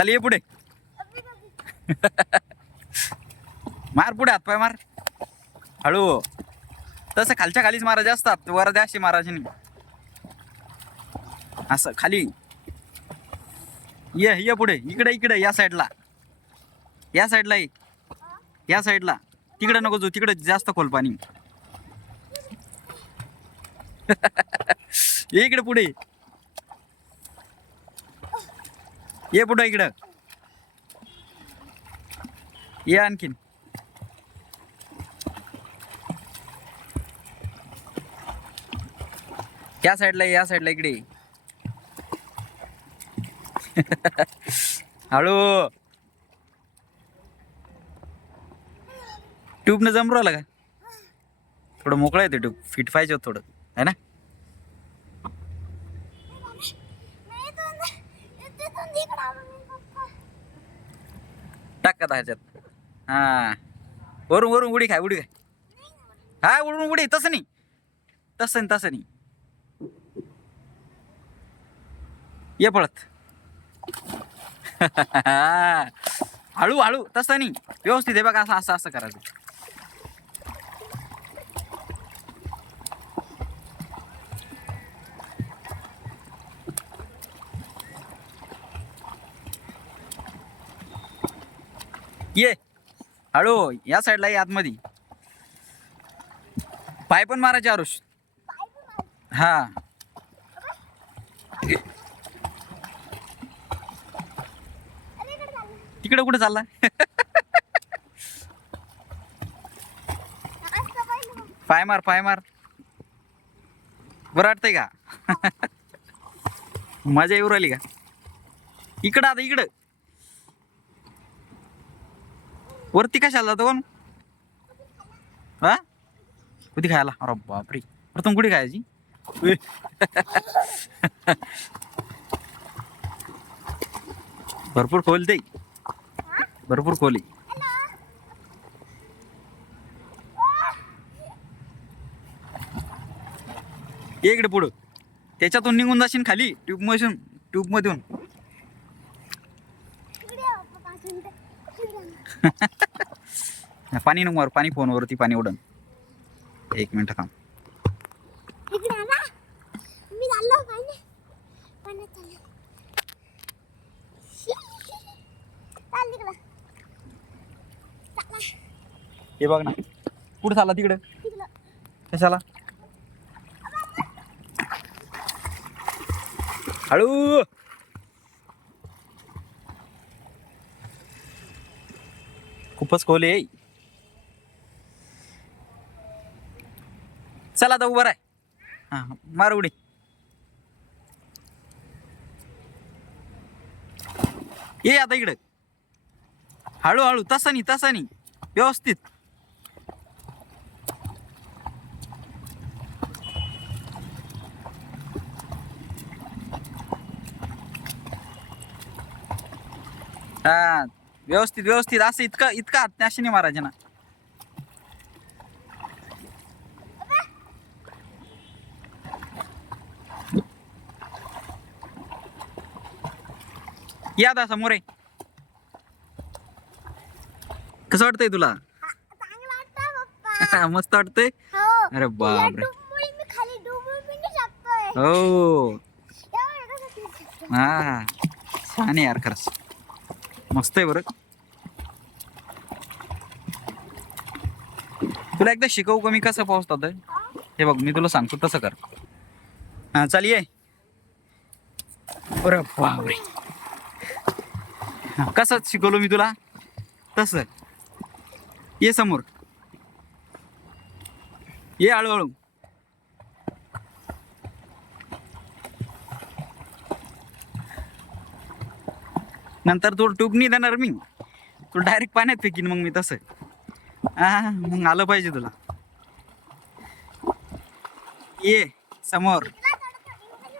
चल ये पुढे. मार पुढे, हात पाय मार हळू. तसं खालच्या खालीच मारायचे असतात, वर द्या अशी मारायची नाही. असं खाली ये पुढे. इकडे इकडे या साईडला, या साईडला ये, या साईडला. तिकडे नको जाऊ, तिकडे जास्त खोल पाणी. ये इकडे पुढे ये, पुढे इकडं ये आणखीन. या साईडला, या साईडला इकडे. हळू. ट्यूब न जमरू आला का? थोडं मोकळं येते ट्यूब, फिट पाहिजे होत थोडं, है ना? टाक का ह्याच्यात. हा वरून वरून उडी खाय, उडी खाय. हा वरून उडी. तसं नाही, तसं नाही, तसं नाही. ये पळत. हळू हळू, तसं नाही, व्यवस्थित आहे बघा. असं असं असं करायचं. ये हळू, या साईडला ये आतमध्ये. पाय पण मारायचे आरुष. हा तिकडे कुठे चालला? पाय मार, पाय मार. बरं वाटतंय का? मजा येऊ राहिली का? इकडं आता, इकडं वरती कशाला जातो कोण? हा कुठे खायला? अरे बापरे, प्रथम कुठे खायची? भरपूर खोलते, भरपूर खोली. इकडे पुढं, त्याच्यातून निघून जाशील खाली ट्यूब मधून, ट्यूब मधून. पाणी नको मार, पाणी फोनवरती पाणी उडन. एक मिनिट थांब. हे बघ ना, कुठं चालला? तिकडे कशाला? हळू. खूपच खोल आहे. चला आता उभं राय. हा मार उडी. ये आता इकडे. हळू हळू, तसं नाही, तसं नाही, व्यवस्थित. हा व्यवस्थित व्यवस्थित. असं इतकं इतकं हात अशी नाही मारायचे ना. या आता समोर आहे. कसं वाटतंय तुला? मस्त वाटतंय. अरे बापरे. हो हा छान आहे यार, खरंच मस्त आहे बरं. तुला एकदा शिकवू का मी कसं पोहोचतात? हे बघ, मी तुला सांगतो तसं कर. हा चल ये. अरे बापरे, कसं शिकवलं मी तुला तसं. ये समोर, ये हळूहळू. नंतर तू ट्यूब नाही देणार मी, तू डायरेक्ट पाण्यात फेकीन मग मी तसं. हा मग आलं पाहिजे तुला. ये समोर.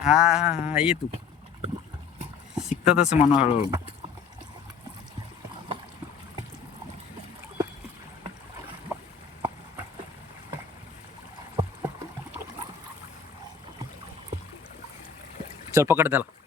हा हा हा ये, तू शिकता तसं म्हणून हळूहळू. चल पकड त्याला.